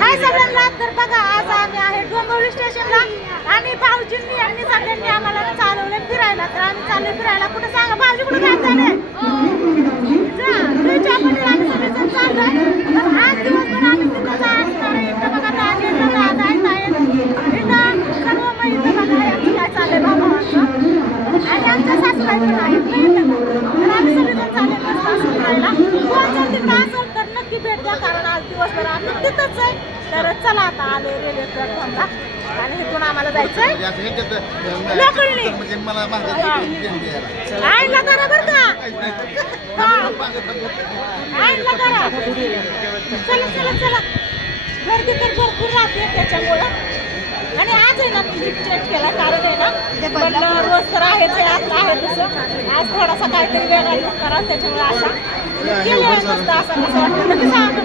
हाय सगळ्यांना. तर बघा आज आम्ही आहे डोंबिवली स्टेशनला आणि भाऊजींनी यांनी सगळ्यांनी आम्हाला चालवलं फिरायला. तर आम्ही चाललोय फिरायला. कुठे सांगा भाऊजी कुठे काय चाललंय? आम्ही सगळेजण चाललोय. तर आज दिवसभर आम्ही तिथं जाणार आहे. इथं बघा दाजी इथं सर्व महिला बघा यांचं काय चाललंय भावाचं आणि आमच्या सासूबाई पण आहेत. तर आम्ही सगळेजण चालले मस्त असं फिरायला. कोण जर तिकडं असेल तर नक्की भेट द्या कारण आज दिवसभर आम्ही तिथंच आहे. तर चला आता आले रेल्वे प्लॅटफॉर्मला आणि इथून आम्हाला जायचंय लोकलनी. आईला करा बरं का, आईला करा. चला चला चला. गर्दी तर भरपूर राहते त्याच्यामुळं. आणि आज आहे ना मी चेक केला कारण आहे ना म्हटलं रोज तर आहेच आज आहे तसं आज थोडासा काहीतरी वेगळा करा त्याच्यामुळे असा केलं मस्त. असं कसं वाटतं नक्की सांगा.